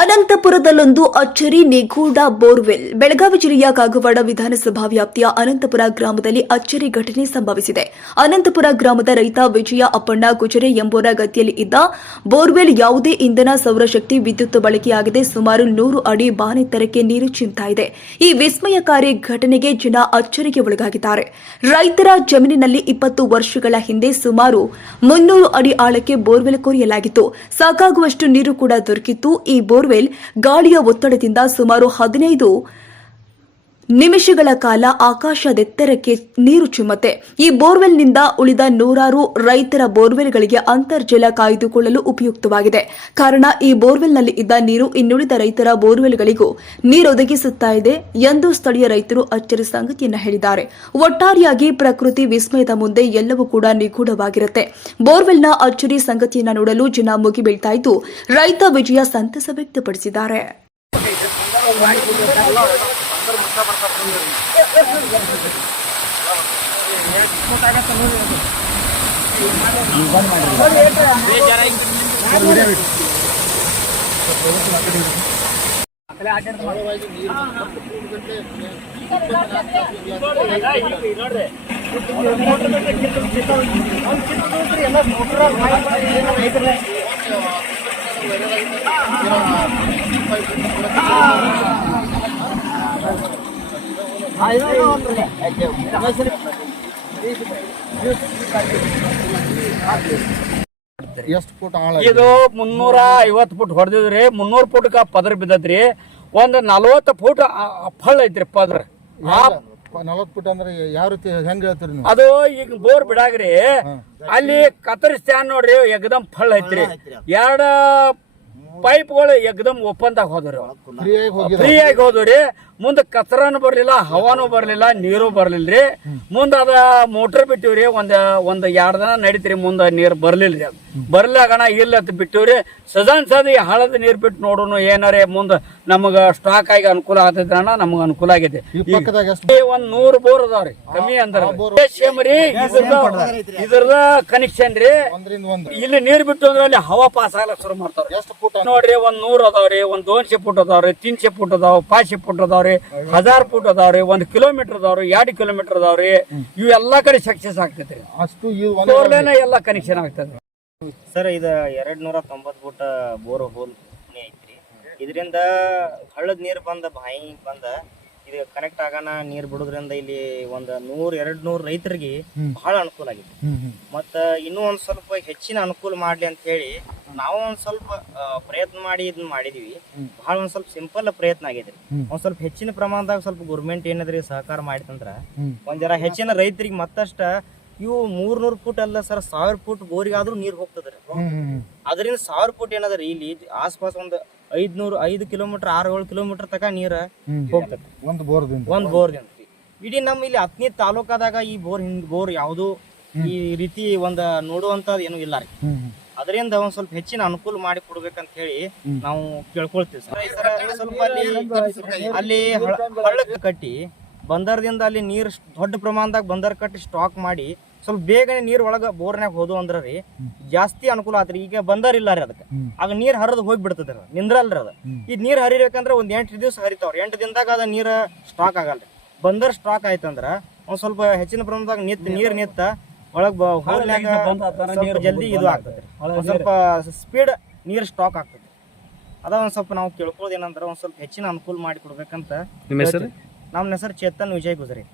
ಅನಂತಪುರದಲ್ಲೊಂದು ಅಚ್ಚರಿ ನಿಗೂಢ ಬೋರ್ವೆಲ್. ಬೆಳಗಾವಿ ಜಿಲ್ಲೆಯ ಕಾಗವಾಡ ವಿಧಾನಸಭಾ ವ್ಯಾಪ್ತಿಯ ಅನಂತಪುರ ಗ್ರಾಮದಲ್ಲಿ ಅಚ್ಚರಿ ಘಟನೆ ಸಂಭವಿಸಿದೆ. ಅನಂತಪುರ ಗ್ರಾಮದ ರೈತ ವಿಜಯ ಅಪ್ಪಣ್ಣ ಗುಜರೆ ಎಂಬುವರ ಗತಿಯಲ್ಲಿ ಇದ್ದ ಬೋರ್ವೆಲ್ ಯಾವುದೇ ಇಂಧನ, ಸೌರಶಕ್ತಿ, ವಿದ್ಯುತ್ ಬಳಕೆಯಾಗದೆ ಸುಮಾರು 100 ಅಡಿ ಬಾನೆತ್ತರಕ್ಕೆ ನೀರು ಚಿಮ್ತಾ ಇದೆ. ಈ ವಿಸ್ಮಯಕಾರಿ ಘಟನೆಗೆ ಜನ ಅಚ್ಚರಿಗೆ ಒಳಗಾಗಿದ್ದಾರೆ. ರೈತರ ಜಮೀನಿನಲ್ಲಿ 20 ವರ್ಷಗಳ ಹಿಂದೆ ಸುಮಾರು 300 ಅಡಿ ಆಳಕ್ಕೆ ಬೋರ್ವೆಲ್ ಕೊರೆಯಲಾಗಿತ್ತು. ಸಾಕಾಗುವಷ್ಟು ನೀರು ಕೂಡ ದೊರಕಿತ್ತು. ಈ ಬೋರ್ವೆಲ್ ಗಾಳಿಯ ಒತ್ತಡದಿಂದ ಸುಮಾರು 15 ನಿಮಿಷಗಳ ಕಾಲ ಆಕಾಶದೆತ್ತರಕ್ಕೆ ನೀರು ಚಿಮ್ಮುತ್ತೆ. ಈ ಬೋರ್ವೆಲ್ನಿಂದ ಉಳಿದ ನೂರಾರು ರೈತರ ಬೋರ್ವೆಲ್ಗಳಿಗೆ ಅಂತರ್ಜಲ ಕಾಯ್ದುಕೊಳ್ಳಲು ಉಪಯುಕ್ತವಾಗಿದೆ. ಕಾರಣ ಈ ಬೋರ್ವೆಲ್ನಲ್ಲಿ ಇದ್ದ ನೀರು ಇನ್ನುಳಿದ ರೈತರ ಬೋರ್ವೆಲ್ಗಳಿಗೂ ನೀರೊದಗಿಸುತ್ತಾ ಇದೆ ಎಂದು ಸ್ಥಳೀಯ ರೈತರು ಅಚ್ಚರಿ ಸಂಗತಿಯನ್ನು ಹೇಳಿದ್ದಾರೆ. ಒಟ್ಟಾರೆಯಾಗಿ ಪ್ರಕೃತಿ ವಿಸ್ಮಯದ ಮುಂದೆ ಎಲ್ಲವೂ ಕೂಡ ನಿಗೂಢವಾಗಿರುತ್ತೆ. ಬೋರ್ವೆಲ್ನ ಅಚ್ಚರಿ ಸಂಗತಿಯನ್ನು ನೋಡಲು ಜನ ಮುಗಿಬೀಳ್ತಾ ಇದ್ದು, ರೈತ ವಿಜಯ ಸಂತಸ ವ್ಯಕ್ತಪಡಿಸಿದ್ದಾರೆ. ಎಷ್ಟು ಫುಟ್ ಆಳ ಇದು 350 ಫುಟ್ ಹೊಡೆದಿದ್ರಿ. 300 ಫುಟ್ ಪದ್ರ ಬಿದ್ದತ್ರಿ. ಒಂದ್ 40 ಫುಟ್ ಫಳ ಐತ್ರಿ ಪದ್ರ. 40 ಫುಟ್ ಅಂದ್ರೆ ಯಾವ ರೀತಿ ಹೆಂಗ್ ಹೇಳ್ತೀರಿ ನೀವು? ಅದು ಈಗ ಬೋರ್ ಬಿಡಾಗ್ರಿ, ಅಲ್ಲಿ ಕತ್ತರಿಸ್ತಾನ ನೋಡ್ರಿ, ಎಗ್ದಮ್ ಫಳ ಐತ್ರಿ. 2 ಪೈಪ್ಗಳು ಎಗ್ದಮ್ ಒಪ್ಪಂದಾಗ ಹೋದ್ರಿ, ಫ್ರೀ ಆಗಿ ಹೋದ್ರಿ. ಮುಂದ ಕಚರಾನು ಬರ್ಲಿಲ್ಲ, ಹವಾನು ಬರ್ಲಿಲ್ಲ, ನೀರು ಬರ್ಲಿಲ್ರಿ. ಮುಂದ ಅದ ಮೋಟರ್ ಬಿಟ್ಟಿವ್ರಿ. ಒಂದ್ 2 ದಿನ ನಡೀತ್ರಿ. ಮುಂದ ನೀರ್ ಬರ್ಲಿಲ್ರಿ. ಅದು ಬರ್ಲಾಗಣ ಇಲ್ಲತ್ ಬಿಟ್ಟಿವ್ರಿ. ಸದಾ ಈ ಹಳದ ನೀರ್ ಬಿಟ್ಟು ನೋಡೋನು ಏನಾರೇ ಮುಂದ ನಮಗ ಸ್ಟಾಕ್ ಆಗಿ ಅನುಕೂಲ ಆಗ್ತೈತಿ ಅಣ್ಣ. ನಮಗ ಅನುಕೂಲ ಆಗೈತಿ. ಒಂದ್ 100 ಬೋರ್ ಅದಾವ್ರಿ, ಕಮ್ಮಿ ಅಂದ್ರ ಇದ್ರದ ಕನೆಕ್ಷನ್ ರೀ. ಇಲ್ಲಿ ನೀರ್ ಬಿಟ್ಟು ಅಂದ್ರೆ ಅಲ್ಲಿ ಹವಾ ಪಾಸ್ ಆಗಲ್ಲ ಶುರು ಮಾಡ್ತಾರ ನೋಡ್ರಿ. ಒಂದ್ 100 ಅದಾವ್ರಿ, ಒಂದ್ 200 ಫುಟ್ ಅದಾವ್ರಿ, 300 ಫುಟ್ ಅದಾವ, 500 ಫುಟ್ ಅದಾವ್ರಿ, 1000 ಫುಟ್ ಅದಾವ್ರಿ, 1 ಕಿಲೋಮೀಟರ್ ಅದಾವ್ರಿ, 2 ಕಿಲೋಮೀಟರ್ ಅದಾವ್ರಿ. ಇವ್ ಎಲ್ಲಾ ಕಡೆ ಸಕ್ಸಸ್ ಆಗ್ತೈತ್ರಿ. ಅಷ್ಟು ಎಲ್ಲಾ ಕನೆಕ್ಷನ್ ಆಗ್ತದ್ರಿ. ಸರ್, ಇದು 290 ಫುಟ್ ಬೋರ್ ಹೋಲ್ ಐತ್ರಿ. ಇದರಿಂದ ಹಳ್ಳದ ನೀರು ಬಾಯಿ ಬಂದ ಇದು ಕನೆಕ್ಟ್ ಆಗೋಣ ನೀರ್ ಬಿಡೋದ್ರಿಂದ ಇಲ್ಲಿ ಒಂದ್ 100-200 ರೈತರಿಗೆ ಬಹಳ ಅನುಕೂಲ ಆಗಿದೆ. ಮತ್ತ ಇನ್ನೂ ಒಂದ್ ಸ್ವಲ್ಪ ಹೆಚ್ಚಿನ ಅನುಕೂಲ ಮಾಡ್ಲಿ ಅಂತ ಹೇಳಿ ನಾವು ಒಂದ್ ಸ್ವಲ್ಪ ಪ್ರಯತ್ನ ಮಾಡಿ ಇದನ್ನ ಮಾಡಿದೀವಿ. ಬಹಳ ಒಂದ್ ಸ್ವಲ್ಪ ಸಿಂಪಲ್ ಪ್ರಯತ್ನ ಆಗಿದ್ರಿ. ಒಂದ್ ಸ್ವಲ್ಪ ಹೆಚ್ಚಿನ ಪ್ರಮಾಣದಾಗ ಸ್ವಲ್ಪ ಗೌರ್ಮೆಂಟ್ ಏನಾದ್ರಿ ಸಹಕಾರ ಮಾಡಿತಂದ್ರ ಒಂದ್ ಜರ ಹೆಚ್ಚಿನ ರೈತರಿಗೆ ಮತ್ತಷ್ಟ ಇವು 300 ಫುಟ್ ಅಲ್ಲ ಸರ್, 1000 ಫುಟ್ ಬೋರಿಗಾದ್ರೂ ನೀರ್ ಹೋಗ್ತದ್ರಿ. ಅದರಿಂದ 1000 ಫುಟ್ ಏನದ್ರಿ ಇಲ್ಲಿ ಆಸ್ಪಾಸ್ ಒಂದ್ 5 ಕಿಲೋಮೀಟರ್ 6-7 ಕಿಲೋಮೀಟರ್ ತಕ ನೀರ ಹೋಗ್ತದೆ ಒಂದ್ ಬೋರ್ದಿಂದ. ಇಡೀ ನಮ್ಮ ಇಲ್ಲಿ ಹತ್ತನೇ ತಾಲೂಕಾದಾಗ ಈ ಬೋರ್ ಯಾವ್ದು ಈ ರೀತಿ ಒಂದ್ ನೋಡುವಂತದ್ ಏನು ಇಲ್ಲ ರೀ. ಅದರಿಂದ ಒಂದ್ ಸ್ವಲ್ಪ ಹೆಚ್ಚಿನ ಅನುಕೂಲ ಮಾಡಿ ಕೊಡ್ಬೇಕಂತ ಹೇಳಿ ನಾವು ಕೇಳ್ಕೊಳ್ತೀವಿ ಸರ್. ಸ್ವಲ್ಪ ಅಲ್ಲಿ ಹಳ್ಳಕ್ಕೆ ಕಟ್ಟಿ ಬಂದರದಿಂದ ಅಲ್ಲಿ ನೀರ್ ದೊಡ್ಡ ಪ್ರಮಾಣದಾಗ ಬಂದರ್ ಕಟ್ಟಿ ಸ್ಟಾಕ್ ಮಾಡಿ ಸ್ವಲ್ಪ ಬೇಗನೆ ನೀರ್ ಒಳಗ ಬೋರ್ನಾಗ ಹೋದು ಅಂದ್ರ ರೀ ಜಾಸ್ತಿ ಅನುಕೂಲ ಆತ್ರಿ. ಈಗ ಬಂದರ್ ಇಲ್ಲ ರೀ, ಅದಕ್ಕೆ ಆಗ ನೀರ್ ಹರಿದು ಹೋಗಿ ಬಿಡ್ತದ್ರಿ, ನಿಂದ್ರಲ್ರಿ ಅದ. ಈ ನೀರ್ ಹರಿಬೇಕಂದ್ರ ಒಂದ್ 8 ದಿವಸ ಹರಿತಾವ್ರಿ. 8 ದಿನದಾಗ ಅದ ನೀರ್ ಸ್ಟಾಕ್ ಆಗಲ್ರಿ. ಬಂದರ್ ಸ್ಟಾಕ್ ಆಯ್ತಂದ್ರ ಒಂದ್ ಸ್ವಲ್ಪ ಹೆಚ್ಚಿನ ಪ್ರಮಾಣದಾಗ ನೀರ್ ನಿತ್ತ ಒಳಗ್ ಜಲ್ದಿ ಇದು ಆಗ್ತದ್ರಿ. ಒಂದ್ ಸ್ವಲ್ಪ ಸ್ಪೀಡ್ ನೀರ್ ಸ್ಟಾಕ್ ಆಗ್ತದೆ. ಅದ ಒಂದ್ ಸ್ವಲ್ಪ ನಾವು ಕೇಳ್ಕೊಳ್ಳೋದು ಏನಂದ್ರ ಒಂದ್ ಸ್ವಲ್ಪ ಹೆಚ್ಚಿನ ಅನುಕೂಲ ಮಾಡಿ ಕೊಡ್ಬೇಕಂತ. ನಿಮ್ಮ ಹೆಸರು? ನಮ್ಮ ಹೆಸರು ಚೇತನ್ ವಿಜಯ್ ಗುಜರಿ.